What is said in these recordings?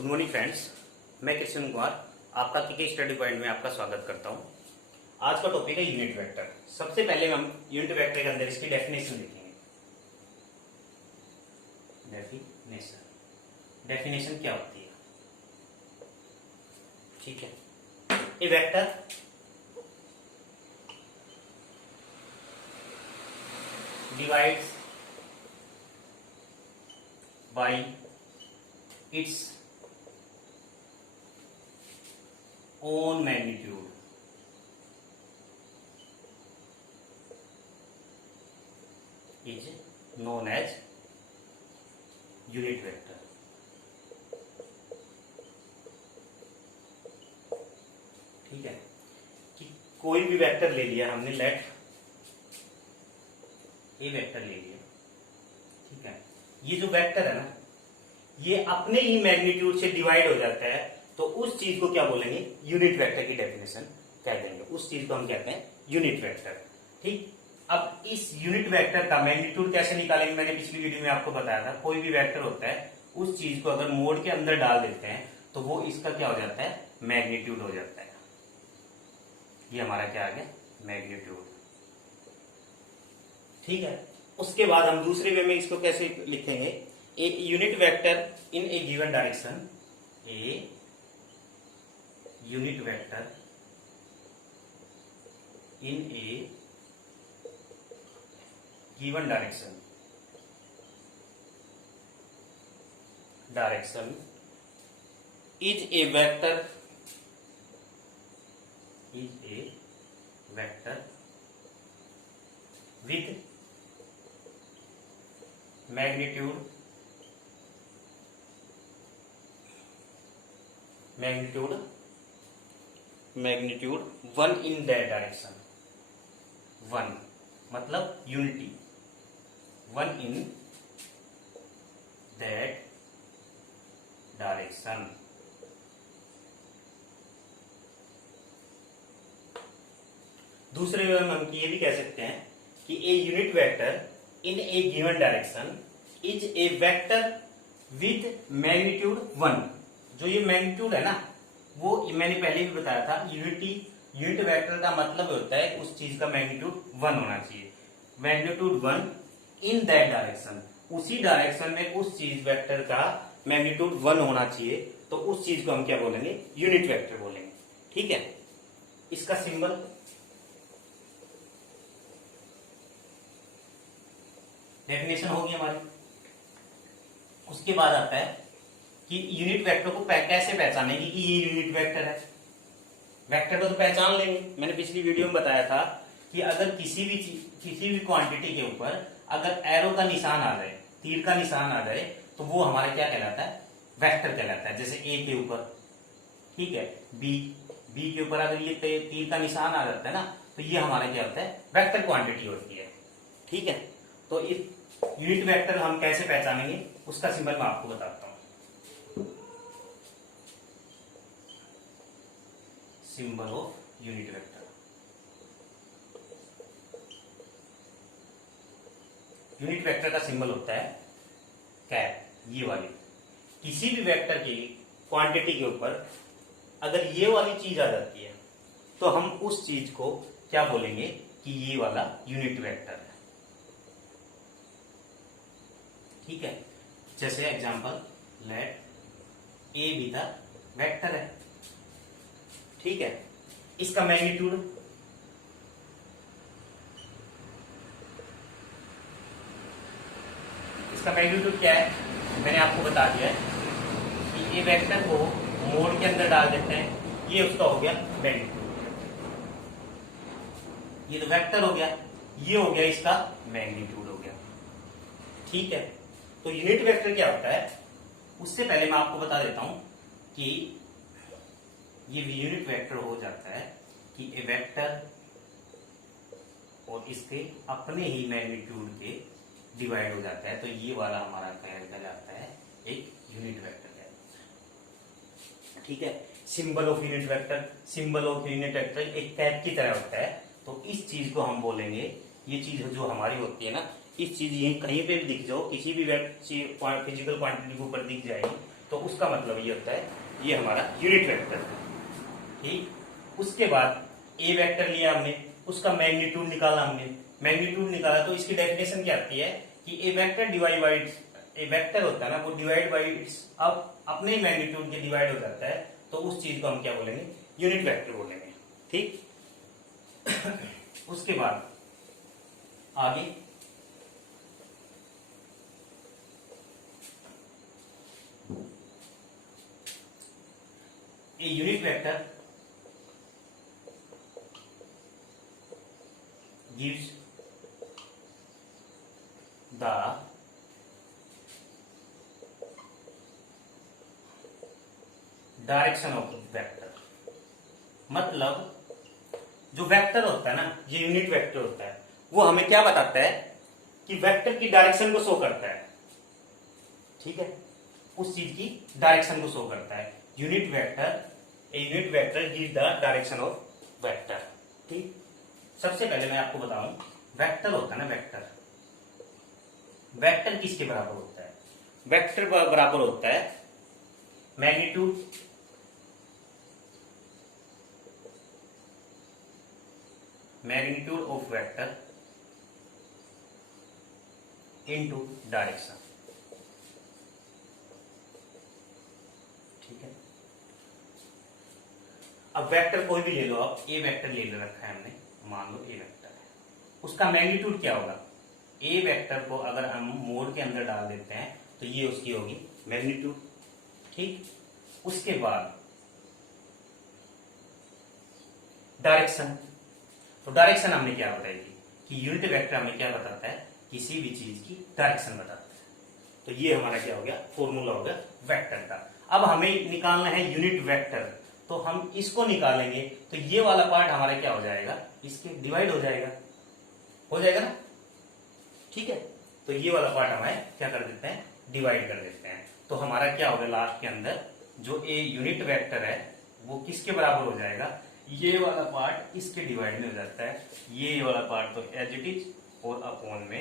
Good morning friends, मैं कृष्ण कुमार आपका के स्टडी पॉइंट में आपका स्वागत करता हूं। आज का टॉपिक है यूनिट वेक्टर। सबसे पहले हम यूनिट वेक्टर के अंदर इसकी डेफिनेशन लिखेंगे। डेफिनेशन क्या होती है? ठीक है, a vector divides by its own magnitude is known as unit vector। ठीक है कि कोई भी वेक्टर ले लिया हमने, लेट ए वेक्टर ले लिया। ठीक है, ये जो वेक्टर है ना, ये अपने ही मैग्नीट्यूड से डिवाइड हो जाता है, तो उस चीज को क्या बोलेंगे? यूनिट वेक्टर की डेफिनेशन कह देंगे। उस चीज को हम कहते हैं यूनिट वेक्टर। ठीक, अब इस यूनिट वेक्टर का मैग्नीट्यूड कैसे निकालेंगे? मैंने पिछली वीडियो में आपको बताया था। कोई भी वेक्टर होता है, उस चीज को अगर मोड के अंदर डाल देते हैं तो वो इसका क्या हो जाता है? मैग्नीट्यूड हो जाता है। ये हमारा क्या आ गया? मैग्नीट्यूड। ठीक है, उसके बाद हम दूसरे वे में इसको कैसे लिखेंगे? A unit vector in a given direction, a unit vector in a given direction is a vector with magnitude 1 in that direction। 1 मतलब यूनिटी, 1 in that direction। दूसरे में हम ये भी कह सकते हैं कि a unit vector in a given direction is a vector with magnitude 1। जो ये मैग्नीट्यूड है ना, वो मैंने पहले भी बताया था, यूनिट वेक्टर का मतलब होता है उस चीज का मैग्नीट्यूड 1 होना चाहिए। मैग्नीट्यूड 1 इन दैट डायरेक्शन, उसी डायरेक्शन में उस चीज वेक्टर का मैग्नीट्यूड 1 होना चाहिए, तो उस चीज को हम क्या बोलेंगे? यूनिट वेक्टर बोलेंगे। ठीक है, इसका सिंबल डेफिनेशन होगी हमारी। उसके बाद आता है कि यूनिट वेक्टर को कैसे पहचानेंगे कि ये यूनिट वेक्टर है। वेक्टर को तो पहचान लेंगे। मैंने पिछली वीडियो में बताया था कि अगर किसी भी क्वांटिटी के ऊपर अगर एरो का निशान आ जाए, तीर का निशान आ जाए, तो वो हमारा क्या कहलाता है? वेक्टर कहलाता है। जैसे ए के ऊपर, ठीक है, बी के ऊपर अगर ये तीर का निशान आ जाता है ना, तो ये हमारा क्या होता है? वेक्टर क्वांटिटी होती है। ठीक है, तो इस यूनिट वेक्टर हम कैसे पहचानेंगे, उसका सिंबल मैं आपको बताता हूं। Symbol of unit vector, unit vector का सिंबल होता है कैप, ये वाली। किसी भी वेक्टर की क्वांटिटी के ऊपर अगर ये वाली चीज आ जाती है, तो हम उस चीज को क्या बोलेंगे? कि ये वाला यूनिट वेक्टर है। ठीक है, जैसे एग्जांपल, लेट ए भी द वेक्टर है। ठीक है, इसका मैग्नीट्यूड क्या है? मैंने आपको बता दिया है कि ये वेक्टर को मोड के अंदर डाल देते हैं, ये उसका हो गया मैग्नीट्यूड। ये तो वेक्टर हो गया, ये हो गया इसका मैग्नीट्यूड हो गया। ठीक है, तो यूनिट वेक्टर क्या होता है? उससे पहले मैं आपको बता देता हूं कि ये यूनिट वेक्टर हो जाता है कि ए वेक्टर और इसके अपने ही मैग्नीट्यूड के डिवाइड हो जाता है, तो ये वाला हमारा कहलाता है एक यूनिट वेक्टर है। ठीक है, सिंबल ऑफ यूनिट वेक्टर एक कैप की तरह होता है। तो इस चीज को हम बोलेंगे, ये चीज जो हमारी होती है ना, इस चीज ये कहीं पे भी दिख जाओ, किसी भी फिजिकल क्वांटिटी के ऊपर दिख जाएगी, तो उसका मतलब ये होता है ये हमारा यूनिट वेक्टर है। ठीक, उसके बाद ए वेक्टर लिया हमने, उसका मैग्नीट्यूड निकाला हमने, मैग्नीट्यूड निकाला तो इसकी डेफिनेशन क्या आती है कि a vector divide by, a vector होता है ना वो डिवाइड बाई इट्स अब अपने ही मैग्नीट्यूड के डिवाइड हो जाता है, तो उस चीज को हम क्या बोलेंगे, यूनिट वेक्टर बोलेंगे। ठीक उसके बाद आगे a unit vector gives the direction of vector. मतलब जो वेक्टर होता है ना, ये यूनिट वेक्टर होता है, वो हमें क्या बताता है कि वेक्टर की डायरेक्शन को शो करता है। ठीक है, उस चीज की डायरेक्शन को शो करता है। Unit vector, A unit vector give the direction of vector. ठीक, सबसे पहले मैं आपको बताऊं, वेक्टर होता है ना, वेक्टर, वेक्टर किसके बराबर होता है? वेक्टर बराबर होता है magnitude magnitude of vector into direction. ठीक है, अब वेक्टर कोई भी ले लो, आप ए वेक्टर ले रखा है हमने, मान लो ए वेक्टर है, उसका मैग्नीट्यूड क्या होगा? ए वेक्टर को अगर हम मोड के अंदर डाल देते हैं तो ये उसकी होगी मैग्नीट्यूड। ठीक, उसके बाद डायरेक्शन, तो डायरेक्शन हमने क्या बताएगी कि यूनिट वेक्टर हमें क्या बताता है, किसी भी चीज की डायरेक्शन बताता है। तो ये हमारा क्या हो गया, फॉर्मूला हो गया वेक्टर का। अब हमें निकालना है यूनिट वेक्टर, तो हम इसको निकालेंगे तो ये वाला पार्ट हमारा क्या हो जाएगा, इसके डिवाइड हो जाएगा ना। ठीक है, तो ये वाला पार्ट हमें क्या कर देते हैं, डिवाइड कर देते हैं। तो हमारा क्या होगा लास्ट के अंदर, जो ए यूनिट वेक्टर है वो किसके बराबर हो जाएगा, ये वाला पार्ट इसके डिवाइड में हो जाता है, ये वाला पार्ट तो एज इट इज, और अपॉन में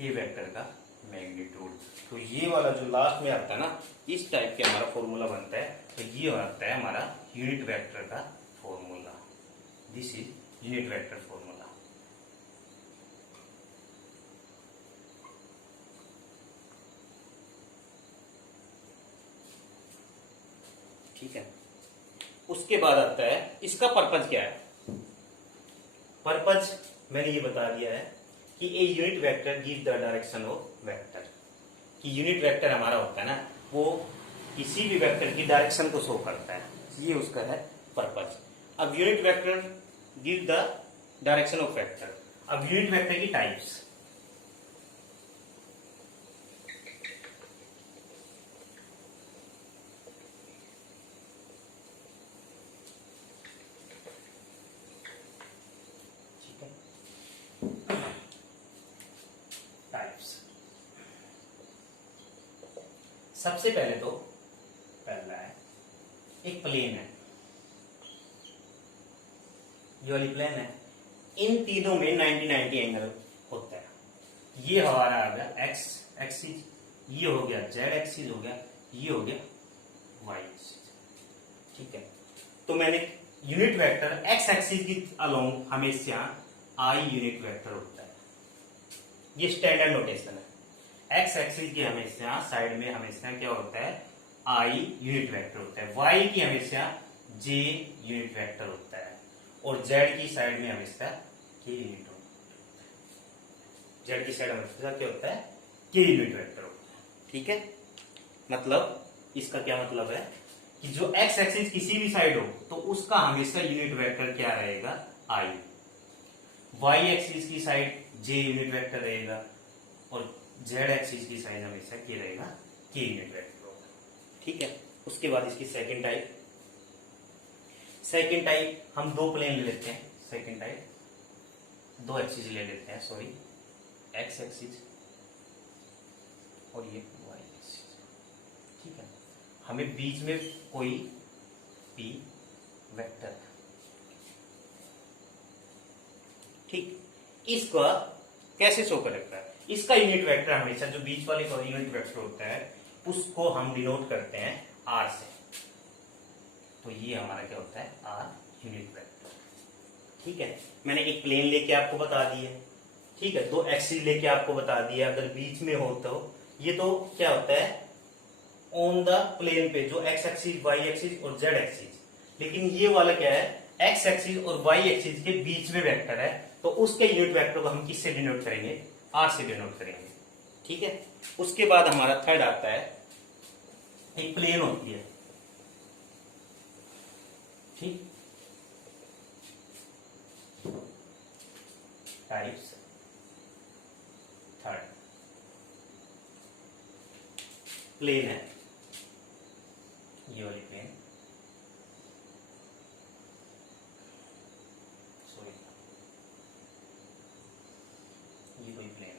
ए वेक्टर का मैग्नीट्यूड। तो ये वाला जो लास्ट में आता है ना, इस टाइप के हमारा फॉर्मूला बनता है। तो ये आता है हमारा यूनिट वेक्टर का formula. This is unit vector formula. ठीक है, उसके बाद आता है इसका पर्पज क्या है। पर्पज मैंने ये बता दिया है कि a unit vector give the direction of vector, कि यूनिट वेक्टर हमारा होता है ना, वो किसी भी वेक्टर की डायरेक्शन को शो करता है, ये उसका है पर्पज। अब unit vector give the direction of vector. अब यूनिट वेक्टर की टाइप्स, सबसे पहले तो पहला है एक प्लेन है, ये वाली प्लेन है, इन तीनों में 90-90 एंगल होता है। ये हमारा आ गया एक्स एक्सिस, ये हो गया जेड एक्सिस हो गया, ये हो गया वाई एक्सिस। ठीक है, तो मैंने यूनिट वेक्टर एक्स एक्सिस की अलोंग हमेशा आई यूनिट वेक्टर होता है, ये स्टैंडर्ड नोटेशन है। एक्स एक्सिस की हमेशा साइड में हमेशा क्या होता है, आई यूनिट वेक्टर होता है, वाई की हमेशा जे यूनिट वेक्टर होता है, और जेड की साइड में हमेशा के यूनिट होता है। जेड की साइड हमेशा क्या होता है, के यूनिट वेक्टर होता है। ठीक है, मतलब इसका क्या मतलब है कि जो एक्स एक्सिस किसी भी साइड हो तो उसका हमेशा यूनिट वेक्टर क्या रहेगा, आई। वाई एक्सिस की साइड जे यूनिट वेक्टर रहेगा, और जेड एक्सिस की साइड हमेशा के रहेगा, के यूनिट वेक्टर होगा। ठीक है, उसके बाद इसकी सेकंड टाइप हम दो प्लेन ले लेते हैं, सेकंड टाइप दो एक्सिस ले लेते हैं, सॉरी एक्स एक्सिस और ये वाई एक्सिस। ठीक है, हमें बीच में कोई पी वेक्टर, ठीक, इसका कैसे शो करेगा, इसका यूनिट वेक्टर हमेशा जो बीच वाले का यूनिट वेक्टर होता है उसको हम डिनोट करते हैं आर से। तो ये हमारा क्या होता है, आर यूनिट वेक्टर। ठीक है, मैंने एक प्लेन लेके आपको बता दिया, ठीक है, दो एक्सिस लेके आपको बता दिया। अगर बीच में हो तो ये तो क्या होता है, ऑन द प्लेन पे, जो एक्स एक्सिस, वाई एक्सिस और जेड एक्सिस। लेकिन ये वाला क्या है, एक्स एक्सिस और वाई एक्सिस के बीच में वेक्टर है, तो उसके यूनिट वेक्टर को हम किससे डिनोट करेंगे, आर से डिनोट करेंगे। ठीक है, उसके बाद हमारा थर्ड आता है, एक प्लेन होती है, ठीक, टाइप्स। थर्ड प्लेन है, ये वाली प्लेन, सॉरी ये कोई प्लेन है।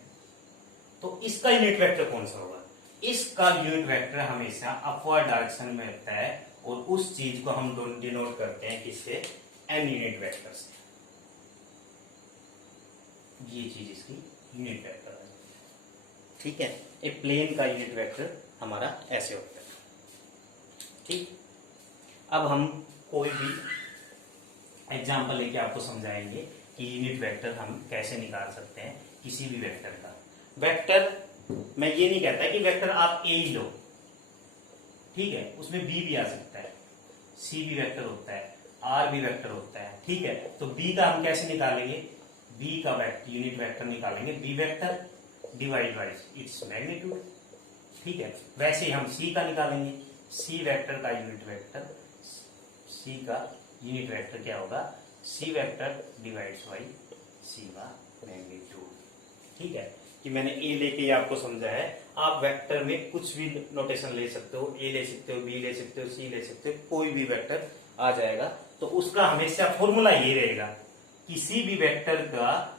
तो इसका यूनिट वेक्टर कौन सा होगा, इसका यूनिट वेक्टर हमेशा अपवर्ड डायरेक्शन में रहता है, और उस चीज को हम डिनोट करते हैं किससे, एन यूनिट वेक्टर से। ये चीज इसकी यूनिट वेक्टर है। ठीक है, एक प्लेन का यूनिट वेक्टर हमारा ऐसे होता है। ठीक, अब हम कोई भी एग्जांपल लेके आपको समझाएंगे कि यूनिट वेक्टर हम कैसे निकाल सकते हैं किसी भी वेक्टर का। वेक्टर मैं ये नहीं कहता कि वेक्टर आप ए ही लो, ठीक है, उसमें बी भी आ सकता है, सी भी वेक्टर होता है, आर भी वेक्टर होता है। ठीक है, तो बी का हम कैसे निकालेंगे, बी का यूनिट वेक्टर निकालेंगे, B vector divide by its magnitude. ठीक है, वैसे ही हम सी का निकालेंगे, सी वेक्टर का यूनिट वेक्टर, सी का यूनिट वेक्टर क्या होगा, C vector divides by C का मैग्नीट्यूड। ठीक है, कि मैंने ए लेके आपको समझा है, आप वेक्टर में कुछ भी नोटेशन ले सकते हो, ए ले सकते हो, बी ले सकते हो, सी ले सकते हो, कोई भी वेक्टर आ जाएगा। तो उसका हमेशा फॉर्मूला ये रहेगा, किसी भी वेक्टर का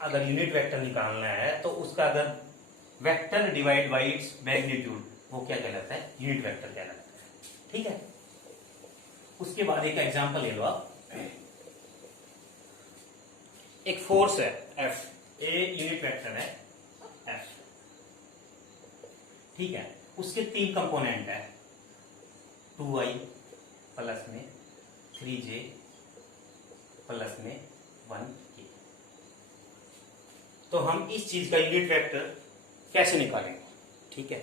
अगर यूनिट वेक्टर निकालना है तो उसका अगर vector divide by its magnitude, वो क्या कहलाता है, यूनिट वेक्टर कहलाता है। ठीक है, उसके बाद एक एग्जांपल ले लो आप, एक फोर्स है एफ, ए यूनिट वेक्टर है एफ। ठीक है, उसके तीन कंपोनेंट है, 2i प्लस में 3j प्लस में 1k। तो हम इस चीज का यूनिट वेक्टर कैसे निकालेंगे। ठीक है,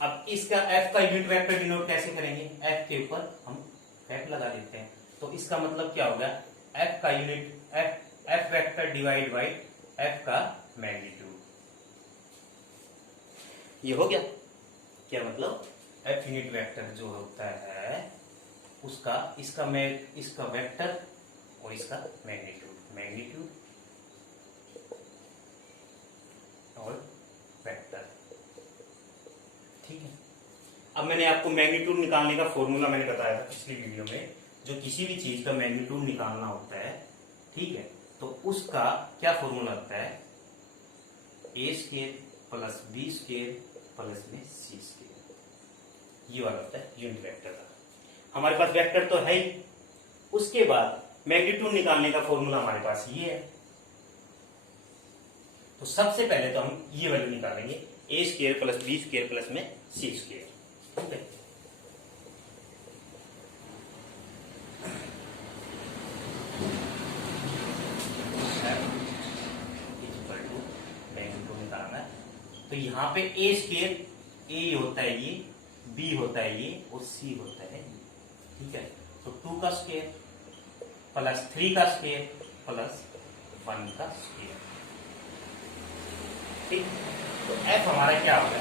अब इसका एफ का यूनिट वेक्टर डिनोट कैसे करेंगे, एफ के ऊपर हम एफ लगा देते हैं। तो इसका मतलब क्या होगा, एफ का unit F vector divide by F का मैग्नीट्यूड। ये हो गया, क्या मतलब, एफ यूनिट वेक्टर जो होता है उसका इसका वेक्टर और इसका मैग्नीट्यूड और वेक्टर। ठीक है, अब मैंने आपको मैग्नीट्यूड निकालने का फॉर्मूला मैंने बताया था पिछली वीडियो में, जो किसी भी चीज का मैग्नीट्यूड निकालना होता है, ठीक है, तो उसका क्या फॉर्मूला होता है, a square plus b square plus में सी स्क्वायर। ये वाला होता है यूनिट वेक्टर का। हमारे पास वेक्टर तो है ही, उसके बाद मैग्नीट्यूड निकालने का फॉर्मूला हमारे पास ये है। तो सबसे पहले तो हम ये वैल्यू निकालेंगे, a square plus b square plus में सी स्क्वायर। ठीक है, मैग्नीट्यूड निकालना है। तो यहाँ पे ए स्क्वायर, ए होता है ये, बी होता है ये, और सी होता है ये। ठीक है, तो 2 का स्क्वायर प्लस 3 का स्क्वायर प्लस 1 का स्क्वायर। ठीक, तो एफ हमारा क्या होगा,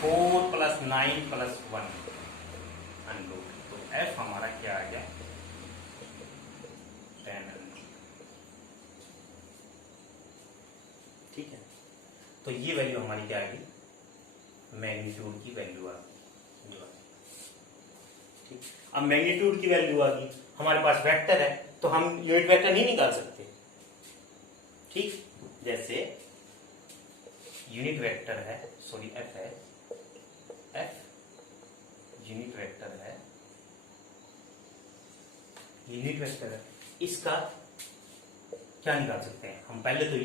4 प्लस 9 प्लस 1 अनरूट। तो एफ हमारा क्या आ गया, 10 अनरूट। ठीक है, तो ये वैल्यू हमारी क्या आएगी, मैग्नीट्यूड की वैल्यू आ गई। ठीक, अब मैग्नीट्यूड की वैल्यू आ गई, हमारे पास वेक्टर है, तो हम यूनिट वेक्टर नहीं निकाल सकते। ठीक, जैसे यूनिट वेक्टर है, सॉरी एफ है, एफ यूनिट वेक्टर है, यूनिट वेक्टर है, इसका क्या निकाल सकते हैं हम, पहले तो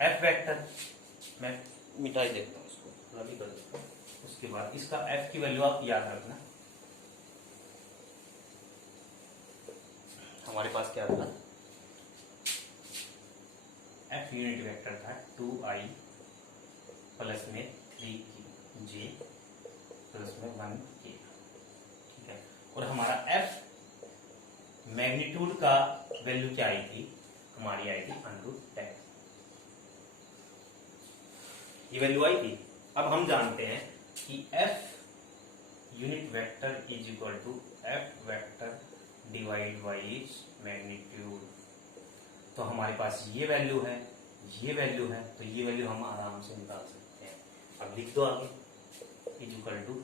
एफ वेक्टर, मैं मिटा ही देता हूँ इसको, थोड़ा भी कर देता हूँ। उसके बाद इसका एफ की वैल्यू आप याद रखना, हमारे पास क्या था, एफ यूनिट वेक्टर था 2i प्लस में 3j प्लस में 1k, ठीक है। और हमारा एफ मैग्नीट्यूड का वैल्यू क्या आई थी, हमारी आई थी √10, ये वैल्यू आई थी। अब हम जानते हैं कि f unit vector is equal to f vector divide by magnitude. तो हमारे पास ये वैल्यू है, ये वैल्यू है, तो ये वैल्यू हम आराम से निकाल सकते हैं। अब लिख दो आगे, is equal to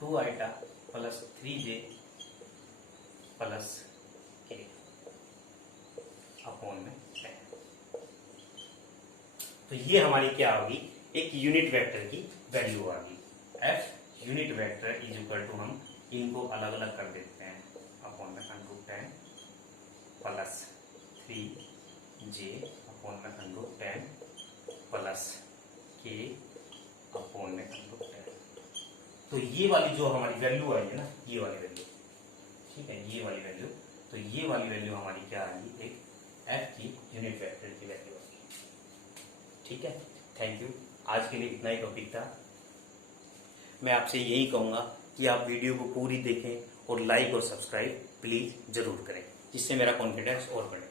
2i plus 3j plus k upon में 10। तो ये हमारी क्या होगी, एक यूनिट वेक्टर की वैल्यू आ गई। F unit vector is equal to, हम इनको अलग अलग कर देते हैं, अपॉन में √10 प्लस 3j अपॉन में √10 प्लस k अपॉन में √10। तो ये वाली जो हमारी वैल्यू आई है ना, ये वाली वैल्यू, ठीक है, ये वाली वैल्यू, तो ये वाली वैल्यू हमारी क्या आएगी, एक एफ की यूनिट वेक्टर की वैल्यू आएगी, ठीक है। थैंक यू, आज के लिए इतना ही टॉपिक था। मैं आपसे यही कहूंगा कि आप वीडियो को पूरी देखें और लाइक और सब्सक्राइब प्लीज जरूर करें, जिससे मेरा कॉन्फिडेंस और बढ़े।